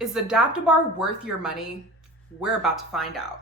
Is Adaptibar worth your money? We're about to find out.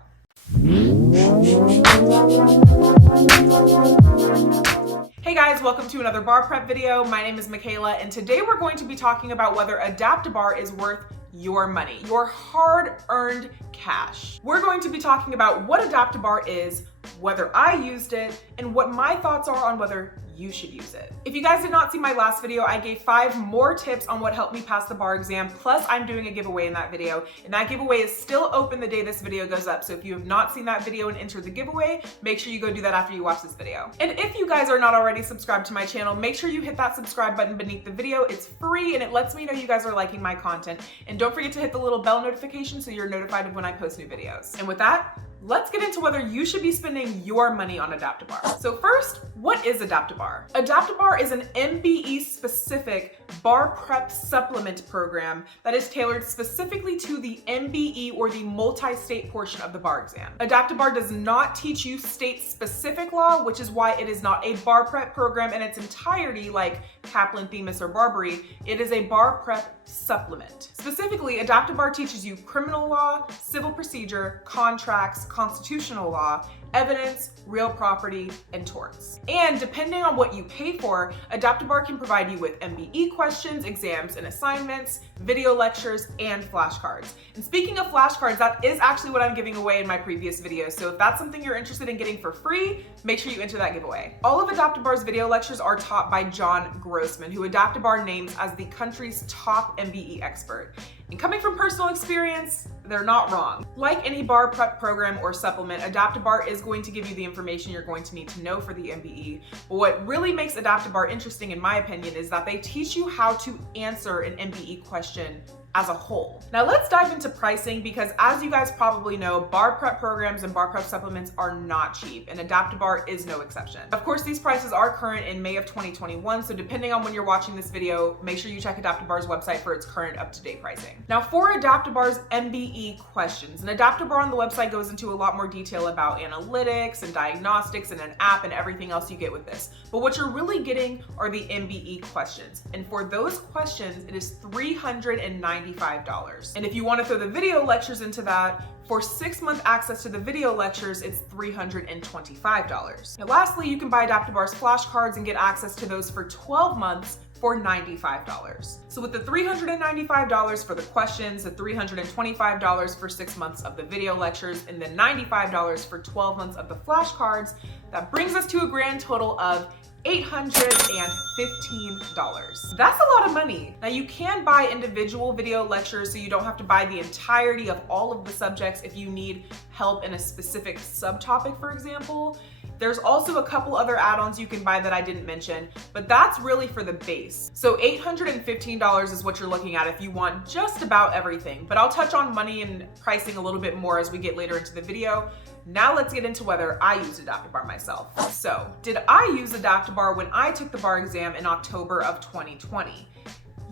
Hey guys, welcome to another bar prep video. My name is Mikayla, and today we're going to be talking about whether Adaptibar is worth your money, your hard-earned cash. We're going to be talking about what Adaptibar is, whether I used it, and what my thoughts are on whether you should use it. If you guys did not see my last video, I gave 5 more tips on what helped me pass the bar exam, plus I'm doing a giveaway in that video, and that giveaway is still open the day this video goes up. So if you have not seen that video and entered the giveaway, make sure you go do that after you watch this video. And if you guys are not already subscribed to my channel, make sure you hit that subscribe button beneath the video. It's free and it lets me know you guys are liking my content. And don't forget to hit the little bell notification so you're notified of when I post new videos. And with that, let's get into whether you should be spending your money on Adaptibar. So first, what is Adaptibar? Adaptibar is an MBE specific bar prep supplement program that is tailored specifically to the MBE or the multi-state portion of the bar exam. Adaptibar does not teach you state-specific law, which is why it is not a bar prep program in its entirety like Kaplan, Themis, or Barbary. It is a bar prep supplement. Specifically, Adaptibar teaches you criminal law, civil procedure, contracts, constitutional law, evidence, real property, and torts. And depending on what you pay for, Adaptibar can provide you with MBE questions, exams and assignments, video lectures, and flashcards. And speaking of flashcards, that is actually what I'm giving away in my previous video. So if that's something you're interested in getting for free, make sure you enter that giveaway. All of Adaptibar's video lectures are taught by John Grossman, who Adaptibar names as the country's top MBE expert. And coming from personal experience, they're not wrong. Like any bar prep program or supplement, Adaptibar is going to give you the information you're going to need to know for the MBE. But what really makes Adaptibar interesting, in my opinion, is that they teach you how to answer an MBE question as a whole. Now let's dive into pricing, because as you guys probably know, bar prep programs and bar prep supplements are not cheap, and Adaptibar is no exception. Of course, these prices are current in May of 2021, so depending on when you're watching this video, make sure you check Adaptibar's website for its current up-to-date pricing. Now for Adaptibar's MBE questions, and Adaptibar on the website goes into a lot more detail about analytics and diagnostics and an app and everything else you get with this. But what you're really getting are the MBE questions. And for those questions, it is $395. And if you want to throw the video lectures into that, for 6-month access to the video lectures, it's $325. Now lastly, you can buy Adaptibar's flashcards and get access to those for 12 months for $95. So with the $395 for the questions, the $325 for 6 months of the video lectures, and the $95 for 12 months of the flashcards, that brings us to a grand total of $815. That's a lot of money. Now you can buy individual video lectures, so you don't have to buy the entirety of all of the subjects if you need help in a specific subtopic, for example. There's also a couple other add-ons you can buy that I didn't mention, but that's really for the base. So $815 is what you're looking at if you want just about everything, but I'll touch on money and pricing a little bit more as we get later into the video. Now let's get into whether I used Adaptibar myself. So, did I use Adaptibar when I took the bar exam in October of 2020?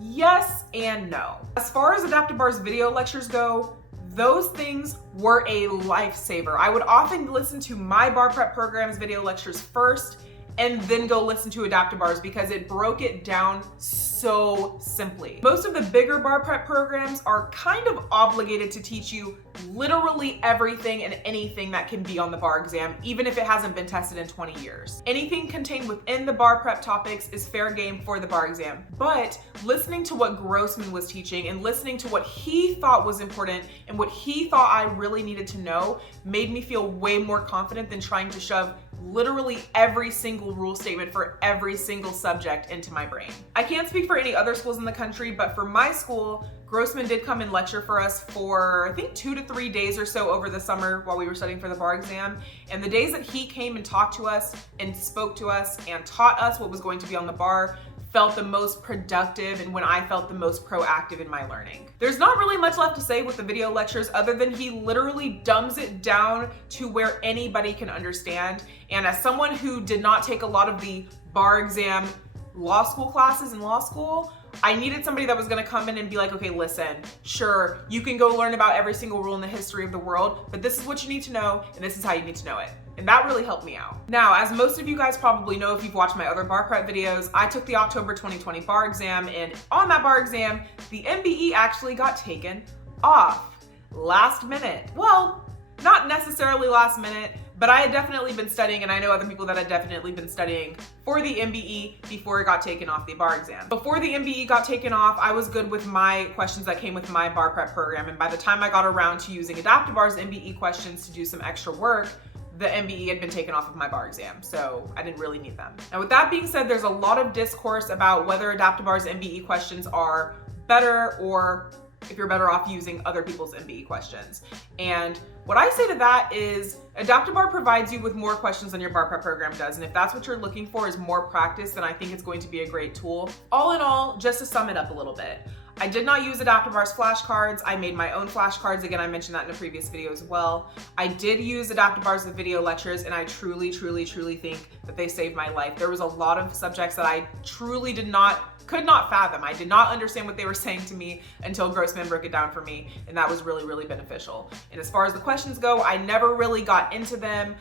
Yes and no. As far as Adaptibar's video lectures go, those things were a lifesaver. I would often listen to my bar prep program's video lectures first and then go listen to Adaptibar's because it broke it down so simply. Most of the bigger bar prep programs are kind of obligated to teach you literally everything and anything that can be on the bar exam, even if it hasn't been tested in 20 years. Anything contained within the bar prep topics is fair game for the bar exam. But listening to what Grossman was teaching and listening to what he thought was important and what he thought I really needed to know made me feel way more confident than trying to shove literally every single rule statement for every single subject into my brain. I can't speak for any other schools in the country, but for my school, Grossman did come and lecture for us for, I think, 2 to 3 days or so over the summer while we were studying for the bar exam. And the days that he came and talked to us and spoke to us and taught us what was going to be on the bar felt the most productive and when I felt the most proactive in my learning. There's not really much left to say with the video lectures other than he literally dumbs it down to where anybody can understand. And as someone who did not take a lot of the bar exam law school classes in law school, I needed somebody that was gonna come in and be like, okay, listen, sure, you can go learn about every single rule in the history of the world, but this is what you need to know, and this is how you need to know it. And that really helped me out. Now, as most of you guys probably know if you've watched my other bar prep videos, I took the October 2020 bar exam, and on that bar exam, the MBE actually got taken off last minute. Well, not necessarily last minute, but I had definitely been studying, and I know other people that had definitely been studying for the MBE before it got taken off the bar exam. Before the MBE got taken off, I was good with my questions that came with my bar prep program, and by the time I got around to using Adaptibar's MBE questions to do some extra work, the MBE had been taken off of my bar exam, so I didn't really need them. Now with that being said, there's a lot of discourse about whether Adaptibar's MBE questions are better or if you're better off using other people's MBE questions. And what I say to that is Adaptibar provides you with more questions than your bar prep program does. And if that's what you're looking for is more practice, then I think it's going to be a great tool. All in all, just to sum it up a little bit, I did not use Adaptibar's flashcards. I made my own flashcards. Again, I mentioned that in a previous video as well. I did use Adaptibar's video lectures, and I truly think that they saved my life. There was a lot of subjects that I truly could not fathom. I did not understand what they were saying to me until Grossman broke it down for me, and that was really beneficial. And as far as the questions go, I never really got into them.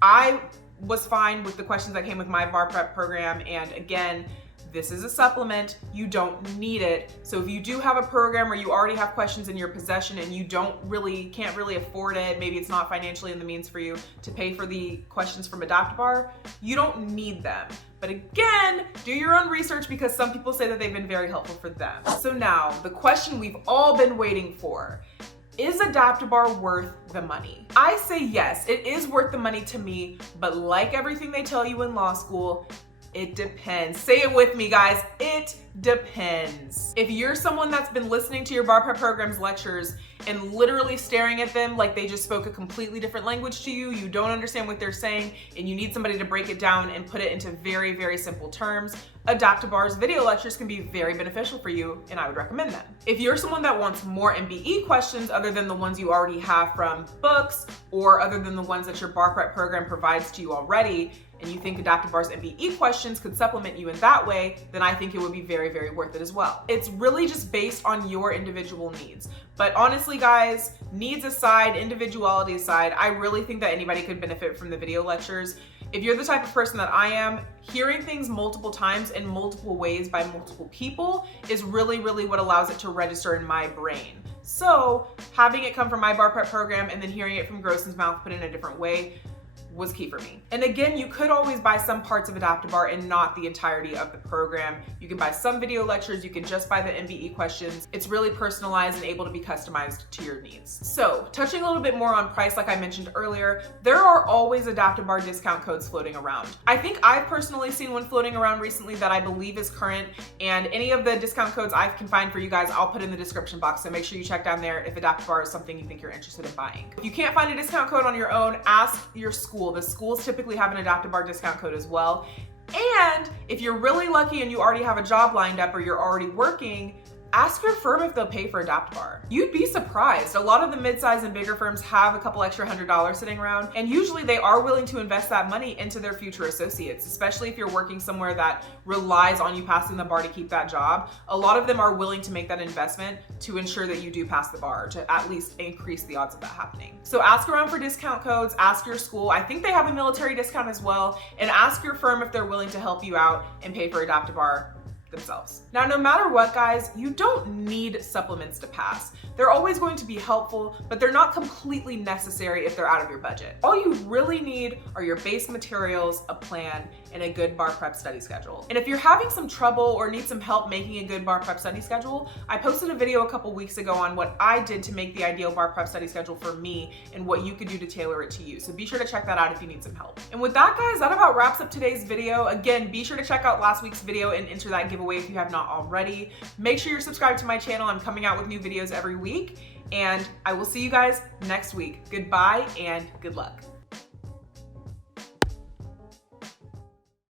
I was fine with the questions that came with my bar prep program, and again, this is a supplement, you don't need it. So if you do have a program where you already have questions in your possession and you can't really afford it, maybe it's not financially in the means for you to pay for the questions from Adaptibar, you don't need them. But again, do your own research because some people say that they've been very helpful for them. So now, the question we've all been waiting for. Is Adaptibar worth the money? I say yes, it is worth the money to me, but like everything they tell you in law school, it depends. Say it with me, guys. It depends. If you're someone that's been listening to your bar prep program's lectures and literally staring at them like they just spoke a completely different language to you, you don't understand what they're saying, and you need somebody to break it down and put it into very simple terms, Adaptibar's video lectures can be very beneficial for you, and I would recommend them. If you're someone that wants more MBE questions other than the ones you already have from books or other than the ones that your bar prep program provides to you already, and you think Adaptibar's MBE questions could supplement you in that way, then I think it would be very worth it as well. It's really just based on your individual needs. But honestly, guys, needs aside, individuality aside, I really think that anybody could benefit from the video lectures. If you're the type of person that I am, hearing things multiple times in multiple ways by multiple people is really what allows it to register in my brain. So having it come from my bar prep program and then hearing it from Grossman's mouth put in a different way was key for me. And again, you could always buy some parts of Adaptibar and not the entirety of the program. You can buy some video lectures, you can just buy the MBE questions. It's really personalized and able to be customized to your needs. So touching a little bit more on price, like I mentioned earlier, there are always Adaptibar discount codes floating around. I think I've personally seen one floating around recently that I believe is current, and any of the discount codes I can find for you guys, I'll put in the description box, so make sure you check down there if Adaptibar is something you think you're interested in buying. If you can't find a discount code on your own, ask your school. The schools typically have an Adaptibar discount code as well. And if you're really lucky and you already have a job lined up or you're already working, ask your firm if they'll pay for Adaptibar. You'd be surprised. A lot of the mid-size and bigger firms have a couple extra $100 sitting around, and usually they are willing to invest that money into their future associates, especially if you're working somewhere that relies on you passing the bar to keep that job. A lot of them are willing to make that investment to ensure that you do pass the bar, to at least increase the odds of that happening. So ask around for discount codes, ask your school. I think they have a military discount as well, and ask your firm if they're willing to help you out and pay for Adaptibar themselves. Now, no matter what, guys, you don't need supplements to pass. They're always going to be helpful, but they're not completely necessary if they're out of your budget. All you really need are your base materials, a plan, and a good bar prep study schedule. And if you're having some trouble or need some help making a good bar prep study schedule, I posted a video a couple weeks ago on what I did to make the ideal bar prep study schedule for me and what you could do to tailor it to you. So be sure to check that out if you need some help. And with that, guys, that about wraps up today's video. Again, be sure to check out last week's video and enter that giveaway if you have not already. Make sure you're subscribed to my channel. I'm coming out with new videos every week, and I will see you guys next week. Goodbye and good luck.